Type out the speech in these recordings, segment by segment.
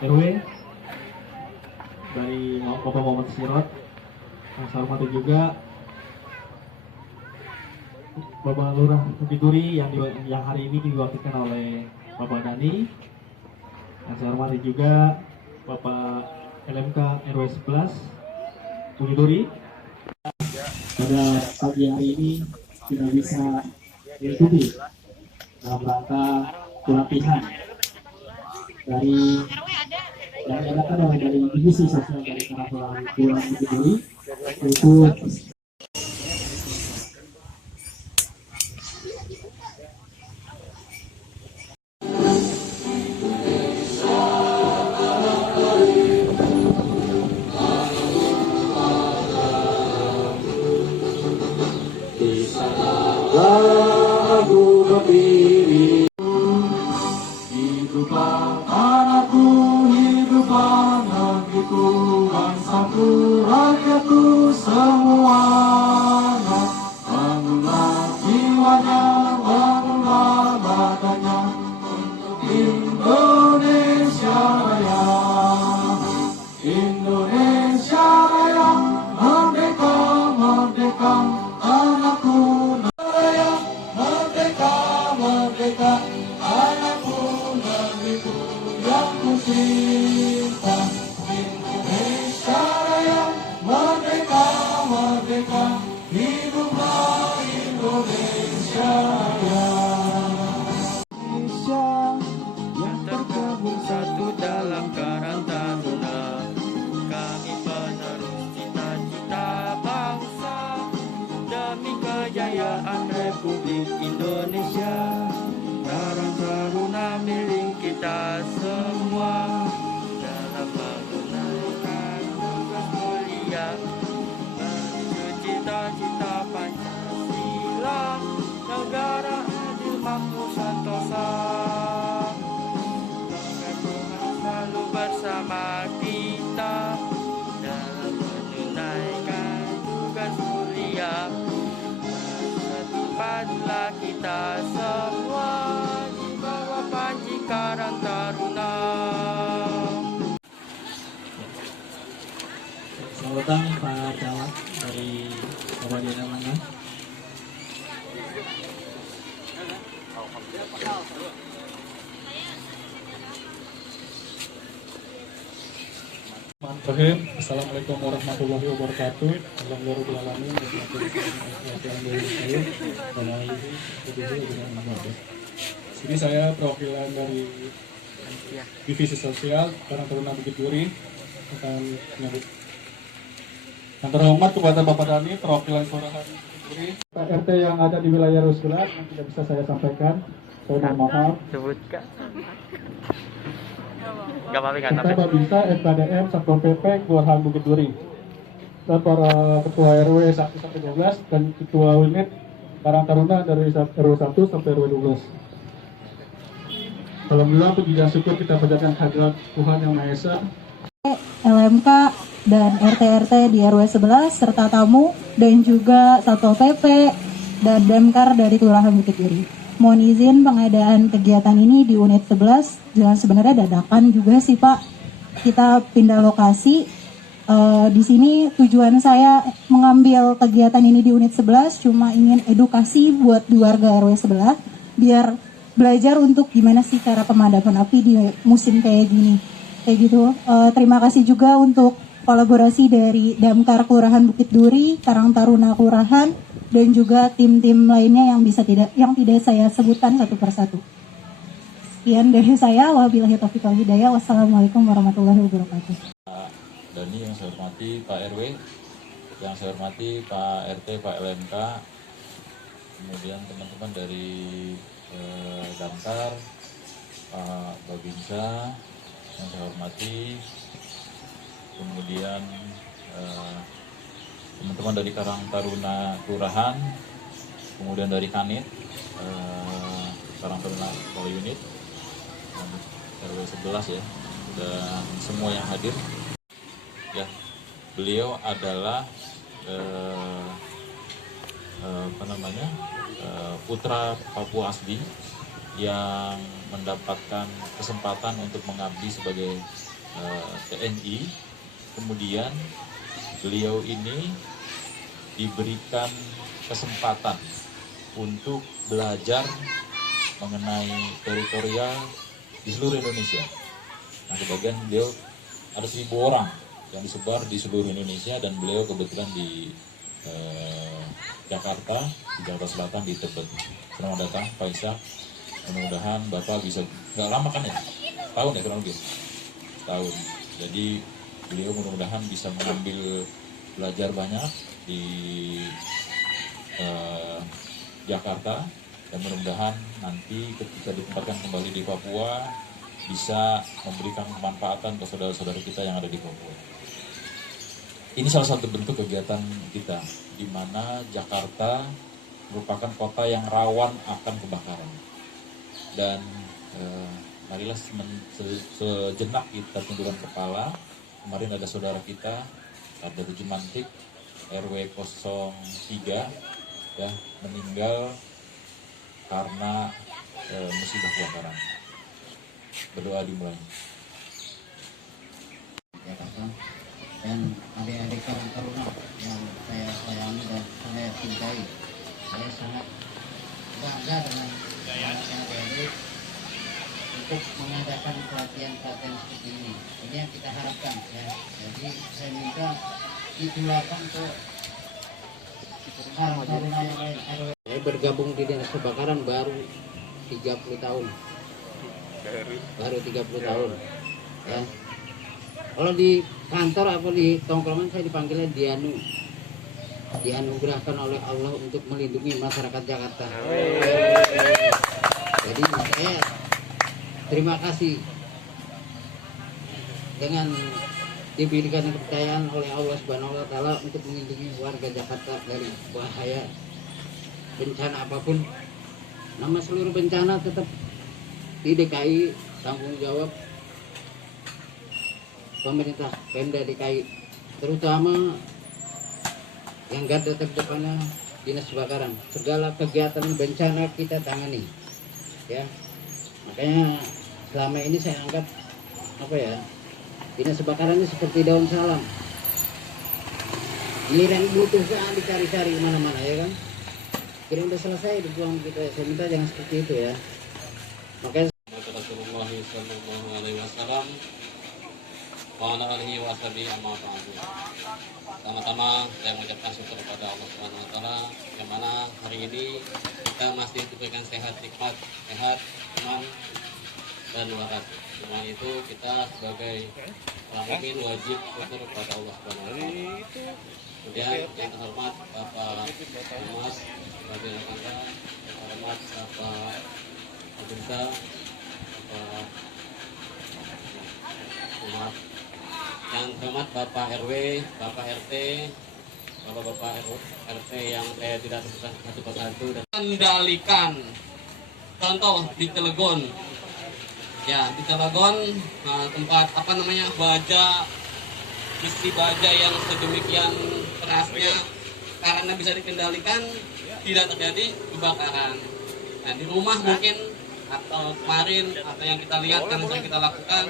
RW dari Bapak Muhammad Sirot. Yang saya hormati juga Bapak Lurah Bukit Duri yang hari ini diwakilkan oleh Bapak Dani. Yang saya hormati juga Bapak LMK RW 11 Bukit Duri. Pada pagi hari ini tidak bisa diikuti dalam rangka pelatihan dari yang diadakan oleh dari divisi sosial dari Kelurahan Bukit Duri, yaitu aku berdiri, hiduplah anakku, hiduplah negeriku, bangsaku, rakyatku semuanya. Bangunlah jiwanya, bangunlah badannya untuk Indonesia Raya. Indonesia Raya, merdeka, merdeka, anakku. Merdeka, anakku, negeriku yang kucinta. Indonesia Raya, merdeka, merdeka, hiduplah Indonesia Raya. Indonesia yang tergabung satu dalam Karang Taruna, kami penerus cita-cita bangsa demi kejayaan Republik Indonesia. Karang Taruna milik kita semua dalam menunaikan tugas mulia menuju cita-cita Pancasila, negara adil makmur sentosa. Semoga Tuhan selalu bersama kita dalam menunaikan tugas mulia. Bersatulah kita semua di bawah panji Karang Taruna. selamat datang Pak Camat dari Kabupaten Mana. Assalamualaikum warahmatullahi wabarakatuh. Alhamdulillah alamin. Jadi saya perwakilan dari divisi sosial Karang Taruna Bukit Duri akan menyambut. Yang terhormat kepada Bapak Dani, perwakilan Kelurahan Bukit Duri, Pak RT yang ada di wilayah Ruskulat yang tidak bisa saya sampaikan. Saya mohon maaf. Sebutkan. Serta Babinsa, FKDM, Satpol PP, Kelurahan Bukit Duri. Dan para ketua RW 1-12 dan ketua unit Karang Taruna dari RW 1 sampai RW 12. Alhamdulillah, puji dan syukur kita panjatkan kehadirat Tuhan Yang Maha Esa. LMK dan RT-RT di RW 11 serta tamu dan juga Satpol PP dan Damkar dari Kelurahan Bukit Duri. Mohon izin pengadaan kegiatan ini di unit 11, jangan sebenarnya dadakan juga sih Pak. Kita pindah lokasi. Di sini tujuan saya mengambil kegiatan ini di unit 11 cuma ingin edukasi buat di warga RW sebelah biar belajar untuk gimana sih cara pemadaman api di musim kayak gini. Kayak gitu. Terima kasih juga untuk kolaborasi dari Damkar Kelurahan Bukit Duri, Karang Taruna Kelurahan, dan juga tim-tim lainnya yang tidak saya sebutkan satu persatu. Sekian dari saya. Wabillahi taufiq wal hidayah. Wassalamualaikum warahmatullahi wabarakatuh. Dani, yang saya hormati Pak RW, yang saya hormati Pak RT, Pak LMK, kemudian teman-teman dari Damkar, Pak Babinsa, yang saya hormati, kemudian teman-teman dari Karang Taruna Kelurahan, kemudian dari Kanit, Karang Taruna Poli Unit, RW 11 ya, dan semua yang hadir. Ya, beliau adalah putra Papua asli yang mendapatkan kesempatan untuk mengabdi sebagai TNI. Kemudian beliau ini diberikan kesempatan untuk belajar mengenai teritorial di seluruh Indonesia. Nah, kebagian beliau ada 1.000 orang yang disebar di seluruh Indonesia, dan beliau kebetulan di Jakarta, di Jakarta Selatan, di Tebet. Selamat datang Pak Ishak. Mudah-mudahan Bapak bisa, nggak lama kan ya? Tahun ya kurang lebih? Tahun. Jadi beliau mudah-mudahan bisa mengambil belajar banyak di Jakarta, dan mudah-mudahan nanti ketika ditempatkan kembali di Papua bisa memberikan kemanfaatan ke saudara-saudara kita yang ada di Papua. Ini salah satu bentuk kegiatan kita, di mana Jakarta merupakan kota yang rawan akan kebakaran. Dan marilah sejenak kita tundukkan kepala. Kemarin ada saudara kita, ada Jumantik, RW 03, ya, meninggal karena musibah kebakaran. Berdoa dimulai. Jakarta dan adik-adik Karang Taruna yang saya sayangi dan saya cintai. Saya sangat bangga dengan adik-adik untuk mengadakan pelatihan-pelatihan seperti ini. Ini yang kita harapkan ya. Jadi saya minta ditulakan ke Karang Taruna yang lain. Saya bergabung di Dinas Kebakaran baru 30 tahun. Baru 30 tahun. Ya. Kalau di kantor apa di tongkrongan saya dipanggilnya Dianu. Dianugerahkan oleh Allah untuk melindungi masyarakat Jakarta. Jadi saya terima kasih dengan diberikan kepercayaan oleh Allah Subhanahu wa taala untuk melindungi warga Jakarta dari bahaya bencana apapun. Nama seluruh bencana tetap di DKI, tanggung jawab pemerintah Pemda DKI, terutama yang garda terdepannya Dinas Kebakaran. Segala kegiatan bencana kita tangani, ya. Makanya selama ini saya anggap Dinas Kebakaran ini seperti daun salam. Giliran butuh kan dicari-cari kemana-mana, ya kan. Kira udah selesai dibuang gitu ya. Saya minta jangan seperti itu ya. Makanya Rasulullah sallallahu alaihi wasallam wa ala alihi wa sahbihi amma ba'du. Pertama-tama saya mengucapkan syukur kepada Allah Subhanahu wa taala yang mana hari ini kita masih diberikan sehat, nikmat, sehat, iman dan waras. Semua itu kita sebagai orang mukmin wajib syukur kepada Allah Subhanahu wa taala. Kemudian yang terhormat Bapak Mas sebagai rekan, terhormat Bapak Abinsa, Bapak Umat, yang terhormat Bapak RW, Bapak RT, Bapak-bapak RT yang saya tidak sebutkan satu persatu, dan kendalikan. Contoh di Cilegon, ya di Cilegon tempat baja, besi baja yang sedemikian kerasnya karena bisa dikendalikan tidak terjadi kebakaran. Nah di rumah mungkin atau kemarin atau yang kita lihat kan sering kita lakukan.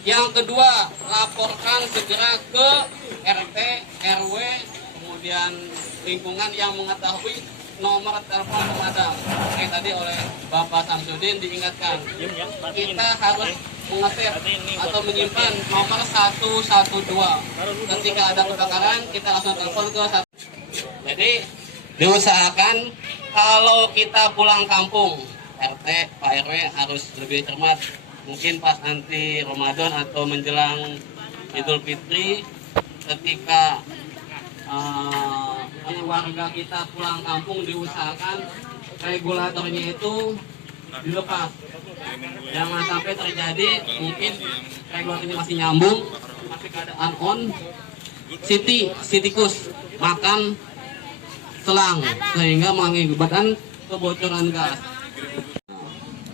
Yang kedua, laporkan segera ke RT, RW, kemudian lingkungan yang mengetahui nomor telepon pemadam. Kayak tadi oleh Bapak Samsudin diingatkan, kita harus mengetik atau menyimpan nomor 112. Ketika ada kebakaran, kita langsung telepon ke 1. Jadi diusahakan kalau kita pulang kampung, RT, Pak RW harus lebih cermat. Mungkin pas nanti Ramadan atau menjelang Idul Fitri, ketika warga kita pulang kampung, diusahakan regulatornya itu dilepas. Jangan sampai terjadi mungkin regulatornya masih nyambung, masih keadaan on, tikus makan selang sehingga mengakibatkan kebocoran gas.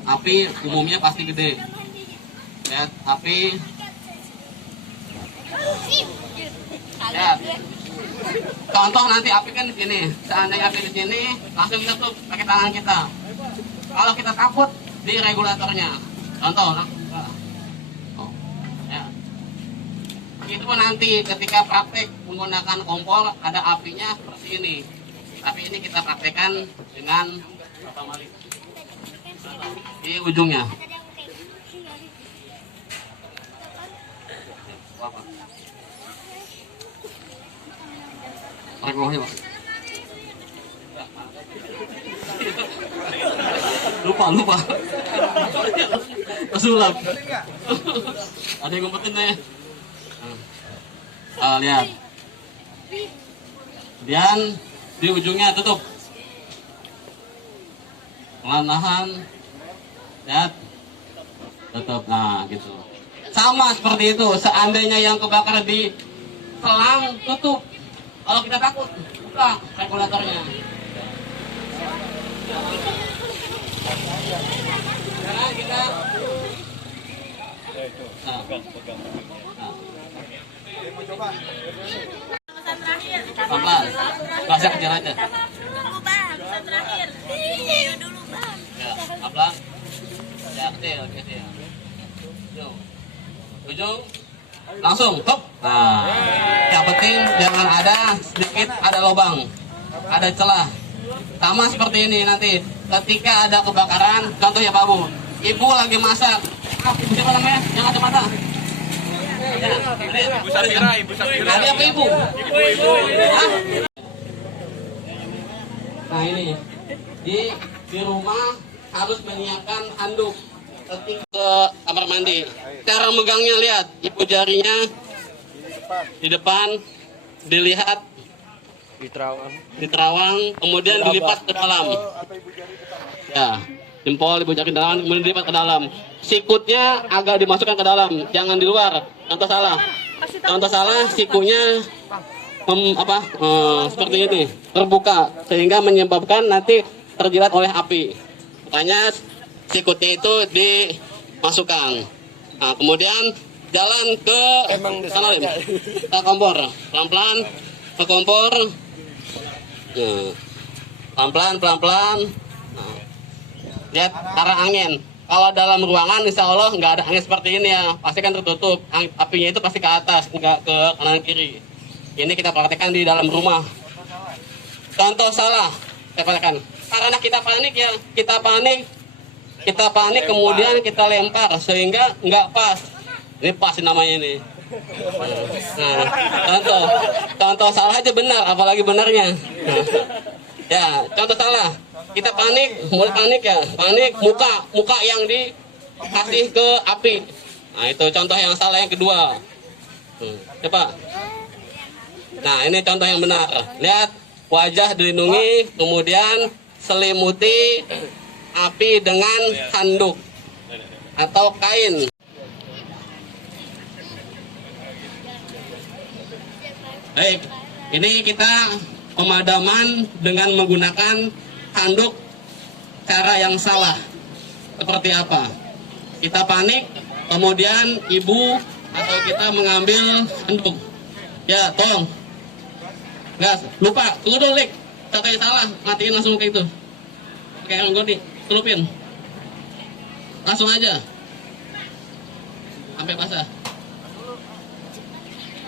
Api umumnya pasti gede. Lihat api. Lihat. Contoh nanti api kan di sini. Seandainya api di sini, langsung kita tutup pakai tangan kita. Kalau kita takut di regulatornya. Contoh. Oh. Itu nanti ketika praktek menggunakan kompor ada apinya seperti ini. Tapi ini kita praktekkan dengan di ujungnya. Tarik bawahnya, Pak. Lupa. Kesulap. Ada yang ngumpetin deh. Lihat. Kemudian di ujungnya tutup. Perlahan-lahan. Lihat. Tutup. Nah, gitu. Sama seperti itu. Seandainya yang kebakar di selang, tutup. Kalau kita takut, buka regulatornya. Sekarang kita pelan-pelan, bahasa kecil aja. Tunggu bang, bisa terakhir. Iya dulu bang. Ya, pelan-pelan. Ya, kecil. Ujung, langsung, top. Nah, yang penting jangan ada sedikit ada lubang, ada celah. Sama seperti ini nanti ketika ada kebakaran, contoh ya Pak Bu, ibu lagi masak, ibu siapa namanya? Yang ada mata. Ibu Safira. Ada apa ibu? Ibu. Hah? Nah ini di rumah harus menyiapkan handuk ketika ke kamar mandi. Cara megangnya lihat, ibu jarinya di depan, dilihat di terawang, kemudian dilipat ke dalam. Ya, jempol ibu jari ke dalam, kemudian dilipat ke dalam. Sikutnya agak dimasukkan ke dalam, jangan di luar. Contoh salah, sikunya seperti ini, terbuka sehingga menyebabkan nanti terjilat oleh api. Makanya sikutnya itu dimasukkan. Nah, kemudian jalan ke kompor, pelan-pelan ke kompor. Pelan-pelan. Nah, lihat arah angin. Kalau dalam ruangan insya Allah nggak ada angin seperti ini ya, pasti kan tertutup. Apinya itu pasti ke atas, nggak ke kanan kiri. Ini kita praktekkan di dalam rumah. Contoh salah, saya praktekkan. Karena kita panik ya, kita panik kemudian kita lempar sehingga nggak pas. Ini pas namanya ini. Nah, contoh salah aja benar, apalagi benarnya. Nah, ya, contoh salah. Kita panik, mulai panik ya, muka yang dikasih ke api. Nah, itu contoh yang salah yang kedua. Coba. Nah, ini contoh yang benar. Lihat, wajah dilindungi, kemudian selimuti api dengan handuk atau kain. Baik, ini kita pemadaman dengan menggunakan handuk cara yang salah. Seperti apa? Kita panik, kemudian ibu atau kita mengambil handuk. Ya, tolong. Gas, lupa, tunggu dulu, Lik. Contohnya salah, matiin langsung kayak itu. Kayak yang gue celupin. Langsung aja. Sampai basah.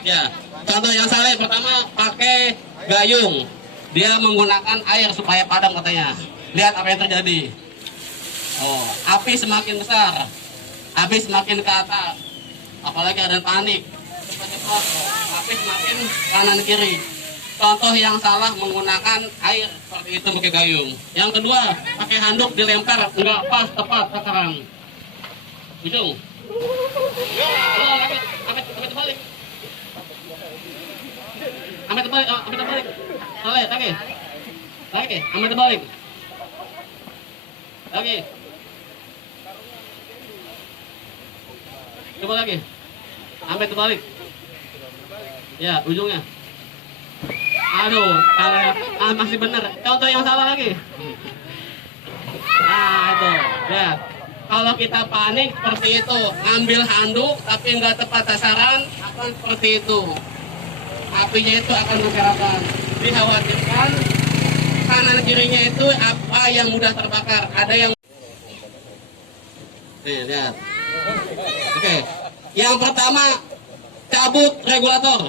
Ya, contoh yang salah pertama pakai gayung. Dia menggunakan air supaya padam katanya. Lihat apa yang terjadi. Oh, api semakin besar, api semakin ke atas. Apalagi ada panik. Cepat-cepat, api semakin kanan kiri. Contoh yang salah menggunakan air seperti itu pakai gayung. Yang kedua, pakai handuk dilempar, enggak pas tepat sasaran. Ujung. Oh, api terbalik. Api terbalik. Lagi. Api terbalik. Lagi. Coba lagi. Api terbalik. Ya, ujungnya. Aduh, masih benar. Contoh yang salah lagi. Nah, itu. Lihat. Kalau kita panik seperti itu, ambil handuk tapi nggak tepat sasaran, akan seperti itu. Apinya itu akan berserakan. Dikhawatirkan kanan kirinya itu apa yang mudah terbakar. Ada yang nih, lihat. Oke. Yang pertama cabut regulator.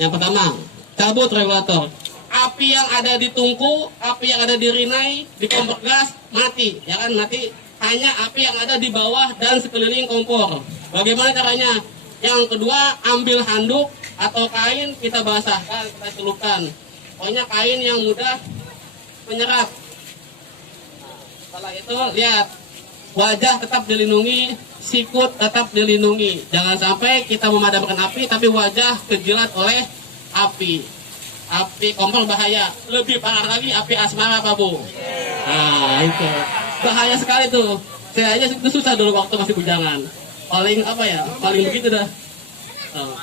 Yang pertama, cabut regulator. Api yang ada di tungku, api yang ada di rinai, di kompor gas mati, ya kan mati. Hanya api yang ada di bawah dan sekeliling kompor. Bagaimana caranya? Yang kedua, ambil handuk atau kain, kita basahkan, kita celupkan. Pokoknya kain yang mudah menyerap. Setelah itu lihat, wajah tetap dilindungi, sikut tetap dilindungi. Jangan sampai kita memadamkan api tapi wajah kejilat oleh api. Api kompor bahaya. Lebih parah lagi api asmara, Pak Bu. Nah itu bahaya sekali tuh. Saya aja itu susah dulu waktu masih bujangan. Paling apa ya? Paling begitu dah.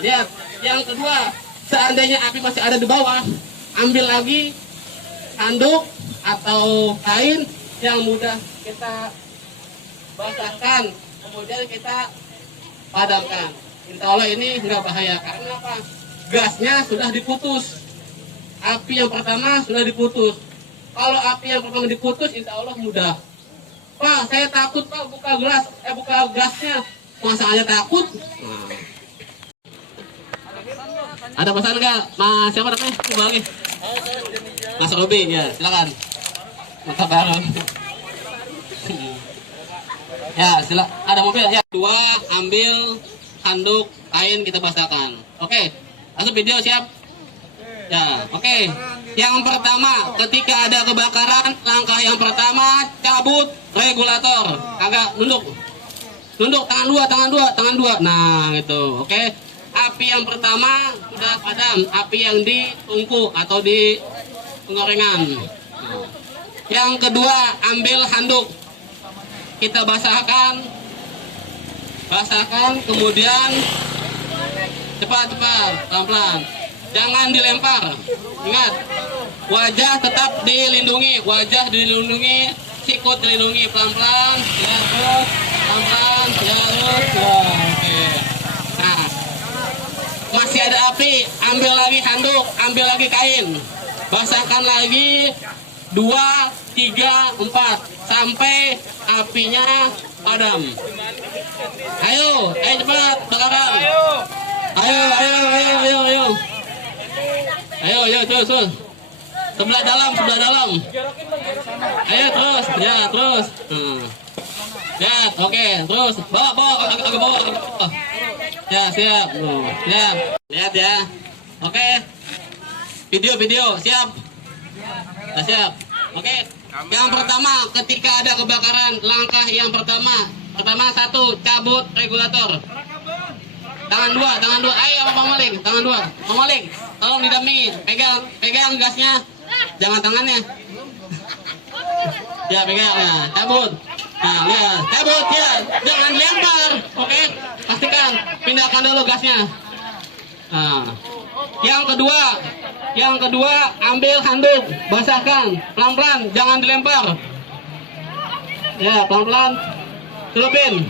Lihat, yang kedua, seandainya api masih ada di bawah, ambil lagi handuk atau kain yang mudah kita basahkan, kemudian kita padamkan. Insya Allah ini nggak bahaya karena apa? Gasnya sudah diputus. Api yang pertama sudah diputus. Kalau api yang pertama diputus, insya Allah mudah. Pak, saya takut Pak buka gasnya. Masa aja takut? Nah. Ada pesan nggak? Mas siapa namanya? Coba lagi. Mas Robi, ya silakan. Mata baru. Ya, ada mobil ya. Dua, ambil handuk, kain kita basahkan. Oke, langsung video siap. Ya, oke. Yang pertama, ketika ada kebakaran, langkah yang pertama cabut regulator. Agak nunduk, tangan dua. Nah, gitu. Oke. Api yang pertama sudah padam, api yang di tungku atau di penggorengan. Yang kedua, ambil handuk. Kita basahkan, kemudian cepat, pelan-pelan. Jangan dilempar. Ingat, wajah tetap dilindungi, sikut dilindungi, pelan-pelan, ya terus, pelan-pelan, ya terus, ya, oke. Nah, masih ada api, ambil lagi handuk, ambil lagi kain, basahkan lagi 2, 3, 4 sampai apinya padam. Ayo cepat bakaran. Ayo terus. Sebelah dalam. Ayo terus, ya terus. Ya, oke, terus bawa agak bawah. Ya, siap. Siap. Lihat ya. Oke. Video, siap. Nah, siap. Oke. Yang pertama, ketika ada kebakaran, langkah yang pertama 1, cabut regulator. Tangan dua. Ayo, Bang Malik, tangan 2. Bang Malik, tolong didampingi. Pegang gasnya. Jangan tangannya. Ya, pegang. Nah, cabut. Nah, lihat. Cabut, ya. Jangan lempar. Oke. Pastikan pindahkan dulu gasnya. Nah. Yang kedua, ambil handuk, basahkan, pelan-pelan, jangan dilempar. Ya, pelan-pelan, celupin.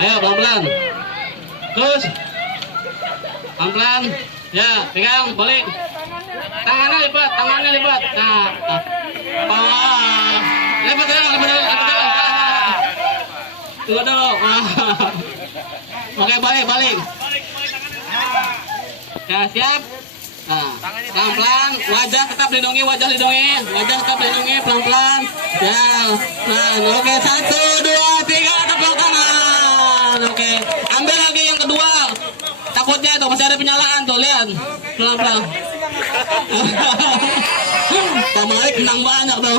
Ayo, pelan-pelan. Terus, pelan-pelan, ya, pegang, balik. Tangannya lipat. Nah, lipat dulu. Tunggu dulu. Oke, balik. Ya, siap. Nah, pelan-pelan, wajah tetap dilindungi, pelan-pelan. Ya, nah, oke, 1, 2, 3, tepuk tangan. Oke, ambil lagi yang kedua. Takutnya itu masih ada penyalaan tuh, lihat. Pelan-pelan. Pak Malik menang banyak tuh.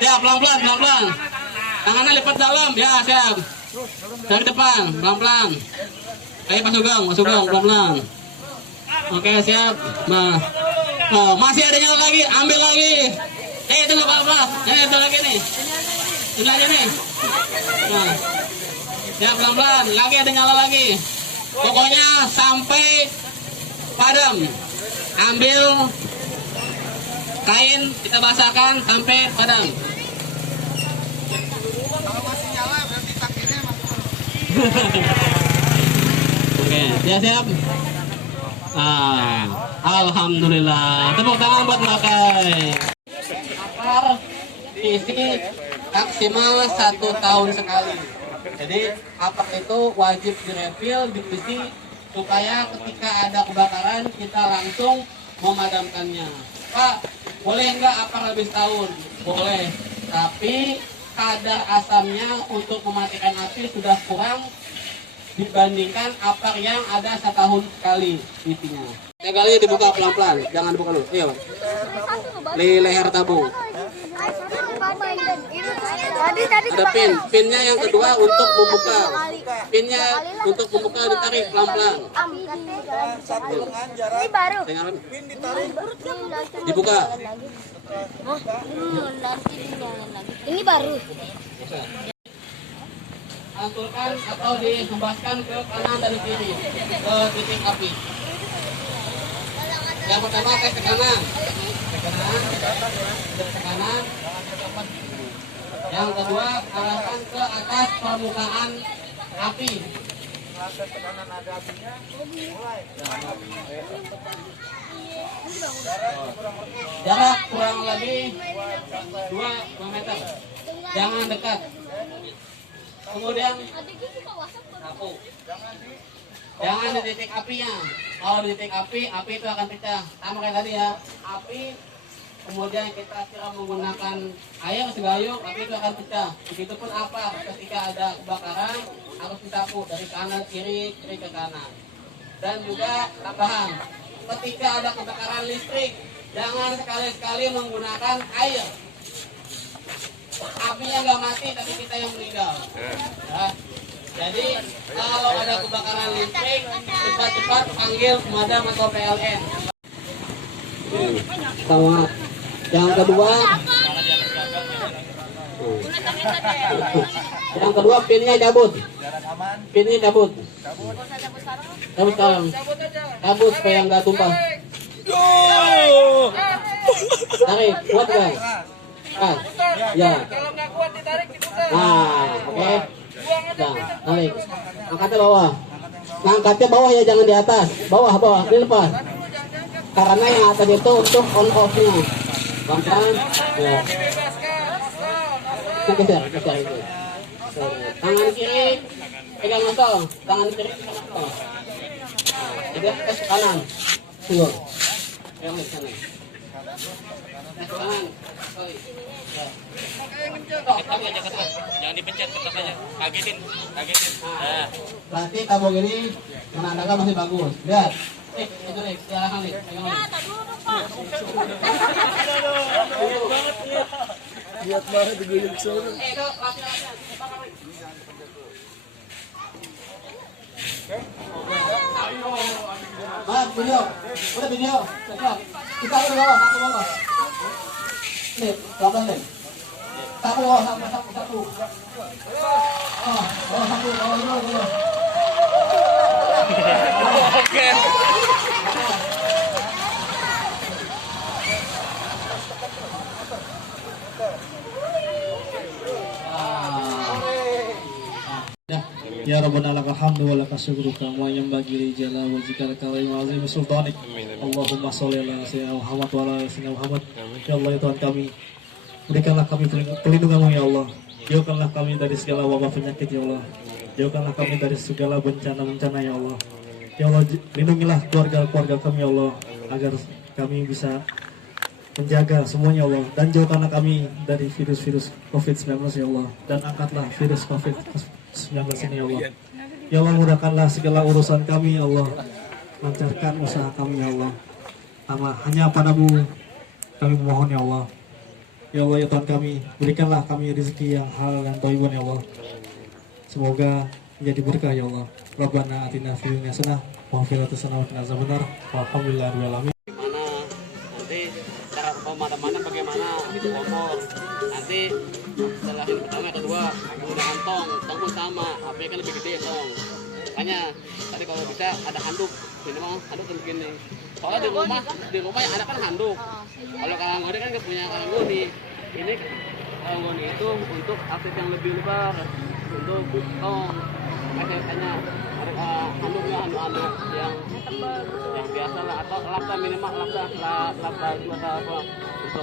Ya, pelan-pelan. Tangannya lipat dalam, ya, siap. Dari depan, pelan-pelan. Ayo masuk gang, pelan-pelan. Oke, siap. Nah, masih ada nyala lagi, ambil lagi. Itu nggak apa-apa. Itu lagi nih. Ini aja nih. Nah, ya pelan-pelan. Lagi ada nyala lagi. Pokoknya sampai padam. Ambil kain, kita basahkan sampai padam. Kalau masih nyala berarti takdirnya masuk. Oke, ya siap. Alhamdulillah. Tepuk tangan buat Makai. Isi maksimal 1 tahun sekali. Jadi apak itu wajib direfill, diisi supaya ketika ada kebakaran kita langsung memadamkannya. Pak, boleh nggak apak lebih setahun? Boleh, tapi kadar asamnya untuk mematikan api sudah kurang dibandingkan apak yang ada setahun sekali isinya. Kali dibuka pelan-pelan, jangan buka dulu. Iya, leher tabung. Ada pinnya yang kedua untuk membuka. Pinnya untuk membuka ditarik pelan-pelan. Ini baru. Dibuka. Ini baru. Antulkan atau dihembaskan ke kanan dan kiri ke titik api. Yang pertama tes ke kanan. Ke kanan. Yang kedua arahkan ke atas permukaan api. Jarak kurang lebih 2 meter. Jangan dekat. Kemudian sapu. Jangan di titik apinya. Kalau di titik api itu akan pecah. Sama kayak tadi ya. Api, kemudian kita siram menggunakan air segayung, api itu akan pecah. Begitupun apa? Ketika ada kebakaran harus disapu dari kanan kiri ke kanan. Dan juga tambahan, ketika ada kebakaran listrik, jangan sekali-sekali menggunakan air. Apinya nggak mati, tapi kita yang meninggal. Ya. Jadi kalau ada kebakaran listrik, cepat-cepat panggil pemadam atau PLN. Sama. Yang kedua, pinnya cabut. Pinnya cabut. Cabut sekarang. Cabut supaya nggak tumpah. Tarik, kuat kan? Ah, ya. Kalau nggak kuat ditarik diputar. Nah, oke. Nah, tarik. Angkatnya bawah. Nah, angkatnya bawah ya, jangan di atas. Bawah, dilepas. Karena yang atas itu untuk on off-nya. Pelan-pelan. Ya. Geser itu. Tangan kiri pegang nosol. Tangan kiri pegang nosol. Jadi tes kanan. Tunggu. Pegang di sana. Tes kanan. Jangan dipencet kertas aja. Kagetin. Nah. Berarti tabung ini menandakan masih bagus. Lihat. Itu nih, silakan nih. Lihat banget diguyur ke sana. Video. Udah video. Kita ke bawah, satu bawah. Nih, pelan nih. Satu bawah, satu. Oh, satu bawah dulu. Oke. Ya Rabbana lakal hamdu wa lakal syukru kama yanbaghi li jalali wajhikal karim wa azimi sultanik. Allahumma sholli ala sayyidina Muhammad wa ala ali sayyidina Muhammad. Ya Allah ya Tuhan kami, berikanlah kami perlindungan-Mu ya Allah. Jauhkanlah kami dari segala wabah penyakit ya Allah. Jauhkanlah kami dari segala bencana-bencana ya Allah. Ya Allah, lindungilah keluarga-keluarga kami ya Allah, agar kami bisa menjaga semuanya ya Allah. Dan jauhkanlah kami dari virus-virus COVID-19 ya Allah. Dan angkatlah virus COVID-19 ini ya Allah. Ya Allah, mudahkanlah segala urusan kami ya Allah. Lancarkan usaha kami ya Allah. Hanya padamu kami memohon ya Allah. Ya Allah ya Tuhan kami, berikanlah kami rezeki yang halal dan thayyiban ya Allah. Semoga menjadi berkah ya Allah. Rabbana atina fid dunya hasanah wa fil akhirati hasanah wa qina adzabannar. Walhamdulillahirabbil alamin. Gimana? Nanti cara pemadamannya bagaimana? Kompor. Nanti setelah yang pertama, yang kedua menggunakan tong pun sama, apinya kan lebih gede tong. Makanya tadi kalau bisa ada handuk. Ini mah handuk kan begini. Soalnya di rumah yang ada kan handuk. Kalau kalanggoni kan nggak punya kalanggoni. Ini kalanggoni itu untuk akses yang lebih lebar, untuk tong. Makanya saya tanya handuknya handuk yang biasa lah, atau lap minimal lap baju atau apa.